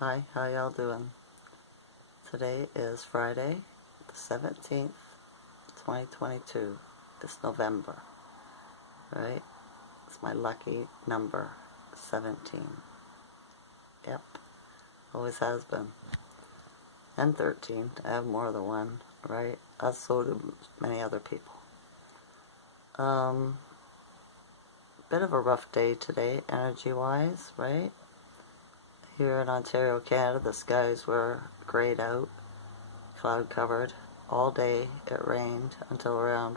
Hi, how y'all doing? Today is Friday, the 17th, 2022. It's November, right? It's my lucky number, 17. Yep, always has been. And 13, I have more than one, right? So do many other people. Bit of a rough day today, energy-wise, right? Here in Ontario, Canada, the skies were grayed out, cloud covered. All day it rained until around,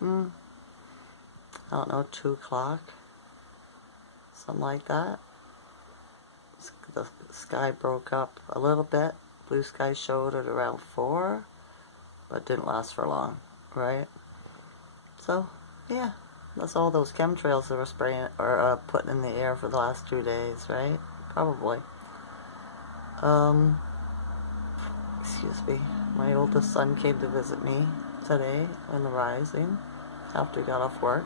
I don't know, 2 o'clock, something like that. The sky broke up a little bit. Blue sky showed at around 4, but didn't last for long, right? So, yeah, that's all those chemtrails that were spraying or putting in the air for the last 2 days, right? Probably. Excuse me. My oldest son came to visit me today in the rising after he got off work.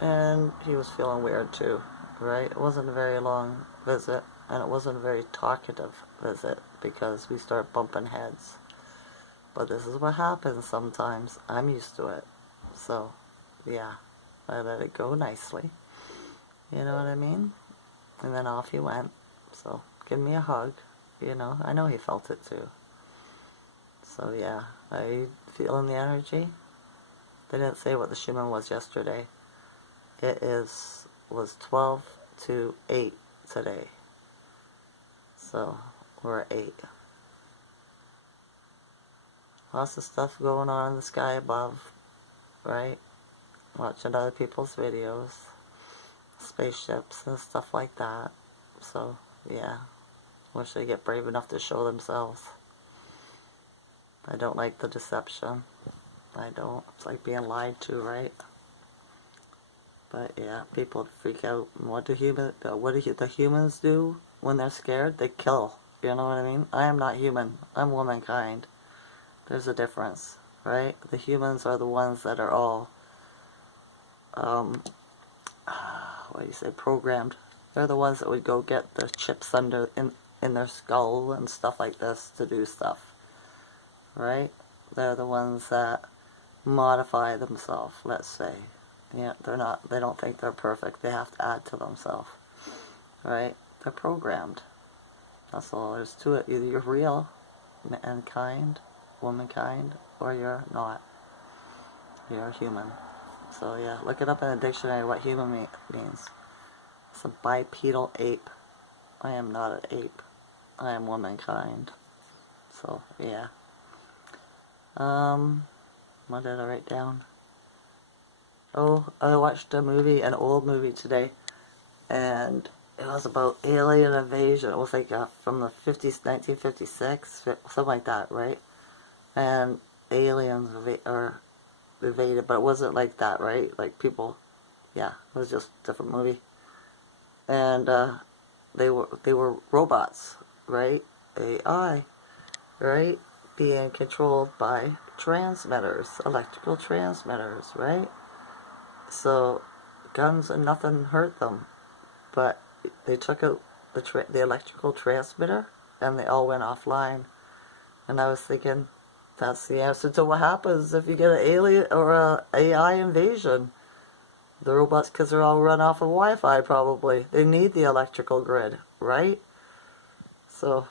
And he was feeling weird too, right? It wasn't a very long visit, and it wasn't a very talkative visit because we start bumping heads. But this is what happens sometimes. I'm used to it. So, yeah, I let it go nicely. You know what I mean? And then off he went. So, give me a hug. You know, I know he felt it too. So, yeah, are you feeling the energy? They didn't say what the Schumann was yesterday. It was 12 to 8 today. So, we're at 8. Lots of stuff going on in the sky above, right? Watching other people's videos, spaceships and stuff like that. So, yeah. Wish they get brave enough to show themselves. I don't like the deception. I don't. It's like being lied to, right? But yeah, people freak out. And what do the humans do when they're scared? They kill. You know what I mean? I am not human. I'm womankind. There's a difference, right? The humans are the ones that are all, what do you say, programmed. They're the ones that would go get the chips in their skull and stuff like this to do stuff, right? They're the ones that modify themselves, let's say. Yeah, they don't think they're perfect. They have to add to themselves, right? They're programmed. That's all there is to it. Either you're real and kind, womankind, or you're not. You're a human. So yeah, look it up in the dictionary what human means. It's a bipedal ape. I am not an ape. I am womankind. So yeah. What did I write down? Oh, I watched an old movie today, and it was about alien invasion. It was like from the 50s, 1956, something like that, right? And aliens invaded, but it wasn't like that, right? Like people, yeah, it was just a different movie. And they were robots, right? AI, right? Being controlled by transmitters, electrical transmitters, right? So guns and nothing hurt them, but they took out the electrical transmitter and they all went offline. And I was thinking, that's the answer to what happens if you get an alien or a AI invasion. The robots, because they're all run off of Wi-Fi probably. They need the electrical grid, right? So,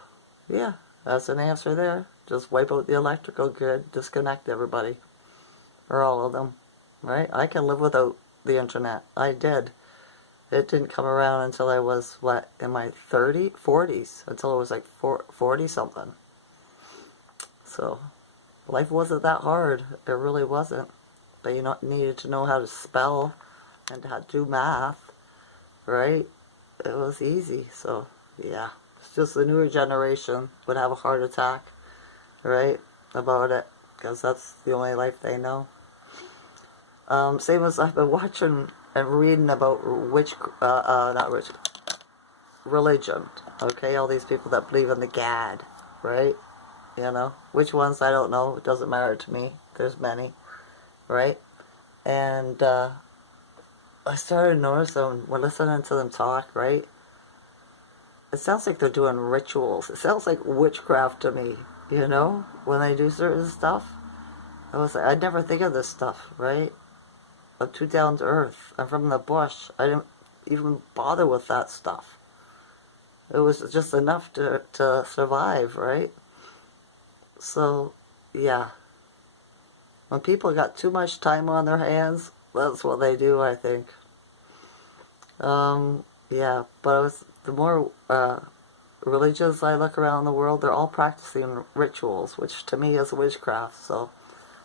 yeah, that's an answer there. Just wipe out the electrical grid, disconnect everybody. Or all of them, right? I can live without the internet. I did. It didn't come around until I was, what, in my 40s, until I was like 40 something. So, life wasn't that hard. It really wasn't. But you needed to know how to spell and how to do math, right? It was easy. So, yeah. It's just the newer generation would have a heart attack, right, about it. Because that's the only life they know. Same as I've been watching and reading about religion, okay? All these people that believe in the God, right? You know, which ones, I don't know. It doesn't matter to me. There's many, right? And I started noticing when listening to them talk, right? it sounds like they're doing rituals. It sounds like witchcraft to me, you know, when they do certain stuff. I was like, I'd never think of this stuff, right? I'm too down to earth. I'm from the bush. I didn't even bother with that stuff. It was just enough to survive, right? So, yeah. When people got too much time on their hands, that's what they do, I think. Yeah, but the more religions I look around the world, they're all practicing rituals, which to me is witchcraft. So,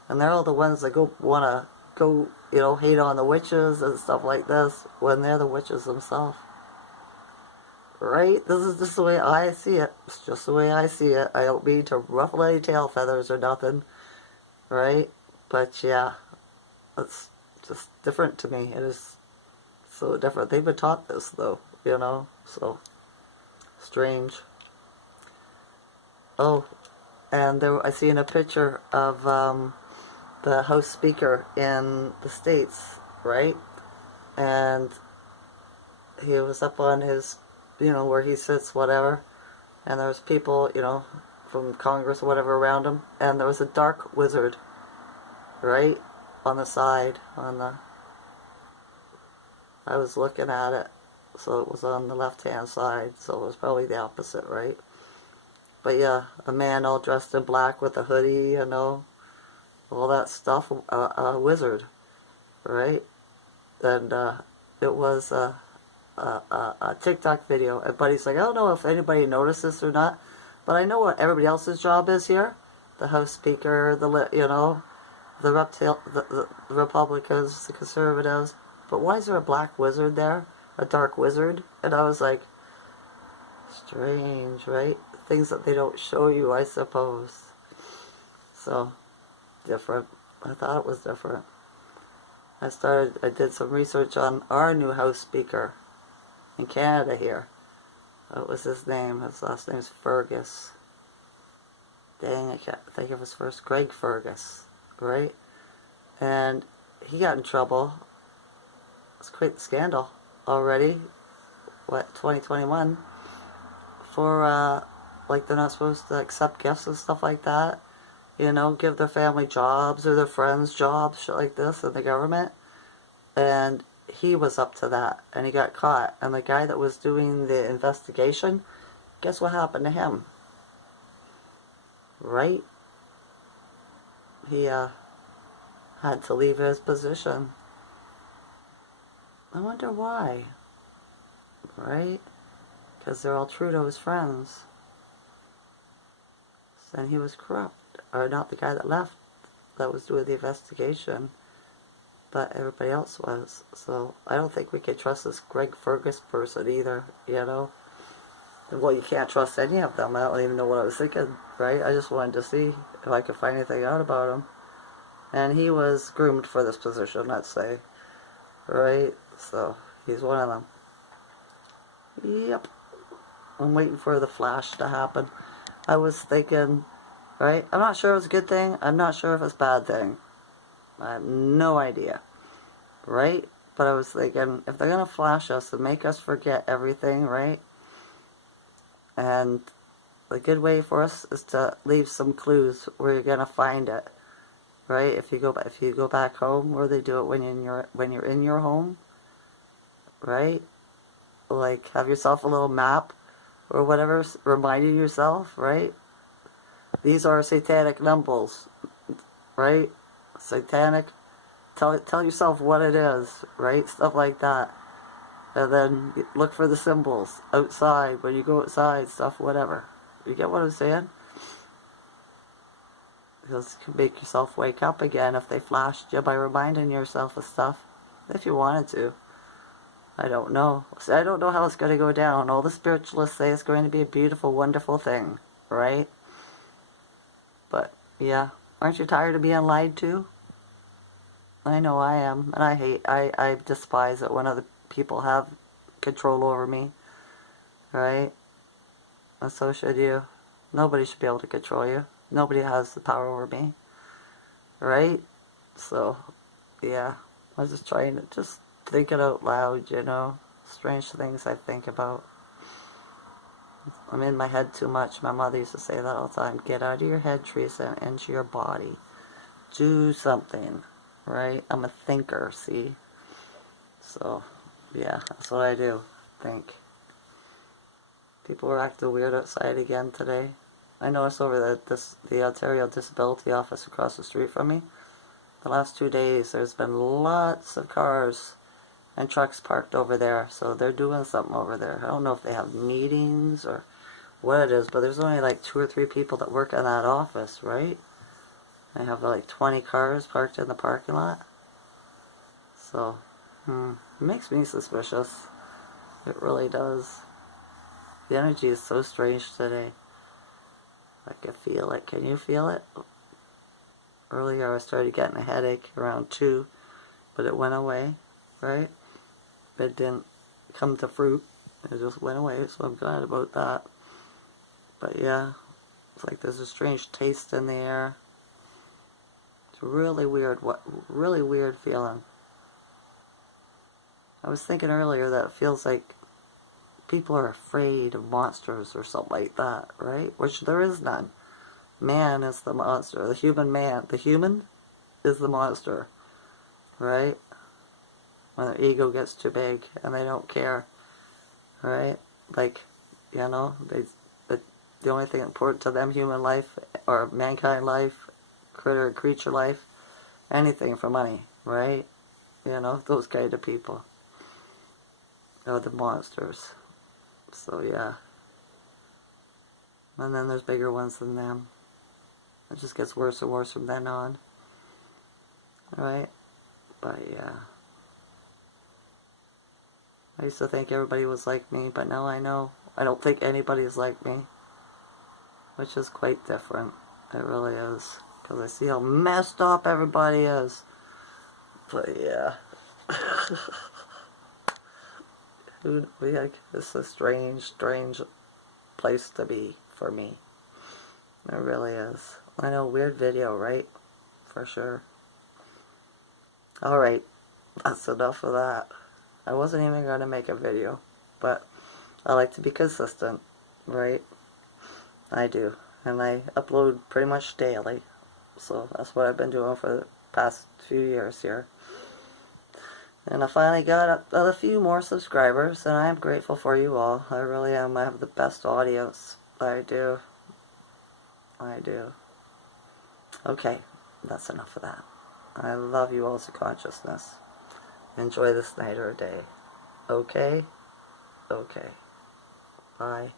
and they're all the ones that want to go, you know, hate on the witches and stuff like this when they're the witches themselves. Right? This is just the way I see it. It's just the way I see it. I don't mean to ruffle any tail feathers or nothing. Right? But yeah, it's just different to me. It is so different. They've been taught this though, you know, so strange. Oh, and there I seen a picture of the House Speaker in the States, right? And he was up on his, you know, where he sits, whatever, and there was people, you know, from Congress or whatever around him, and there was a dark wizard, right, on the side, I was looking at it, so it was on the left-hand side, so it was probably the opposite, right? But yeah, a man all dressed in black with a hoodie, you know, all that stuff, a wizard, right? And it was a TikTok video, but he's like, I don't know if anybody noticed this or not, but I know what everybody else's job is here. The House Speaker, you know, the Republicans, the Conservatives. But why is there a black wizard there? A dark wizard? And I was like, strange, right? Things that they don't show you, I suppose. So, different. I thought it was different. I did some research on our new House Speaker in Canada here. What was his name? His last name's Fergus. Dang, I can't think of his first. Greg Fergus, right? And he got in trouble. It's quite the scandal already. What, 2021? For, like, they're not supposed to accept gifts and stuff like that. You know, give their family jobs or their friends jobs, shit like this in the government. And he was up to that, and he got caught. And the guy that was doing the investigation, guess what happened to him? Right? He had to leave his position. I wonder why. Right? Because they're all true to his friends. And he was corrupt. Or not the guy that left, that was doing the investigation, but everybody else was. So I don't think we could trust this Greg Fergus person either, you know. Well, you can't trust any of them. I don't even know what I was thinking, right? I just wanted to see if I could find anything out about him. And he was groomed for this position, let's say. Right? So, he's one of them. Yep. I'm waiting for the flash to happen. I was thinking, right? I'm not sure if it's a good thing. I'm not sure if it's a bad thing. I have no idea. Right? But I was thinking, if they're going to flash us and make us forget everything, right? And the good way for us is to leave some clues where you're going to find it. Right? If you go back home, where they do it when you're in your home, right? Like, have yourself a little map or whatever, reminding yourself, right? These are satanic numbers, right? Satanic. Tell yourself what it is, right? Stuff like that. And then look for the symbols outside, when you go outside, stuff, whatever. You get what I'm saying? Because you can make yourself wake up again if they flashed you by reminding yourself of stuff. If you wanted to. I don't know. See, I don't know how it's going to go down. All the spiritualists say it's going to be a beautiful, wonderful thing, right? But, yeah. Aren't you tired of being lied to? I know I am. And I despise it when other people have control over me. Right? And so should you. Nobody should be able to control you. Nobody has the power over me. Right? So, yeah. I was just trying to think it out loud, you know. Strange things I think about. I'm in my head too much. My mother used to say that all the time. Get out of your head, Teresa, and into your body. Do something, right? I'm a thinker, see? So, yeah, that's what I do. Think. People were acting weird outside again today. I noticed over the Ontario Disability Office across the street from me, the last 2 days there's been lots of cars and trucks parked over there, so they're doing something over there. I don't know if they have meetings or what it is, but there's only like 2 or 3 people that work in that office, right? They have like 20 cars parked in the parking lot. So, it makes me suspicious. It really does. The energy is so strange today. I can feel it. Can you feel it? Earlier I started getting a headache around 2, but it went away, right? It didn't come to fruit. It just went away, so I'm glad about that. But yeah, it's like there's a strange taste in the air. It's really weird. Really weird feeling. I was thinking earlier that it feels like people are afraid of monsters or something like that, right? Which there is none. Man is the monster. The human man. The human is the monster, right? When their ego gets too big and they don't care, right? Like, you know, the only thing important to them, human life or mankind life, creature life, anything for money, right? You know, those kind of people are the monsters. So yeah. And then there's bigger ones than them. It just gets worse and worse from then on. Right? But yeah. I used to think everybody was like me, but now I know I don't think anybody's like me. Which is quite different. It really is. Because I see how messed up everybody is. But yeah. It's a strange, strange place to be for me. It really is. I know, weird video, right? For sure. Alright, that's enough of that. I wasn't even going to make a video, but I like to be consistent, right? I do. And I upload pretty much daily. So that's what I've been doing for the past few years here. And I finally got a few more subscribers, and I am grateful for you all. I really am. I have the best audience. I do. I do. Okay, that's enough of that. I love you all to consciousness. Enjoy this night or day. Okay? Okay. Bye.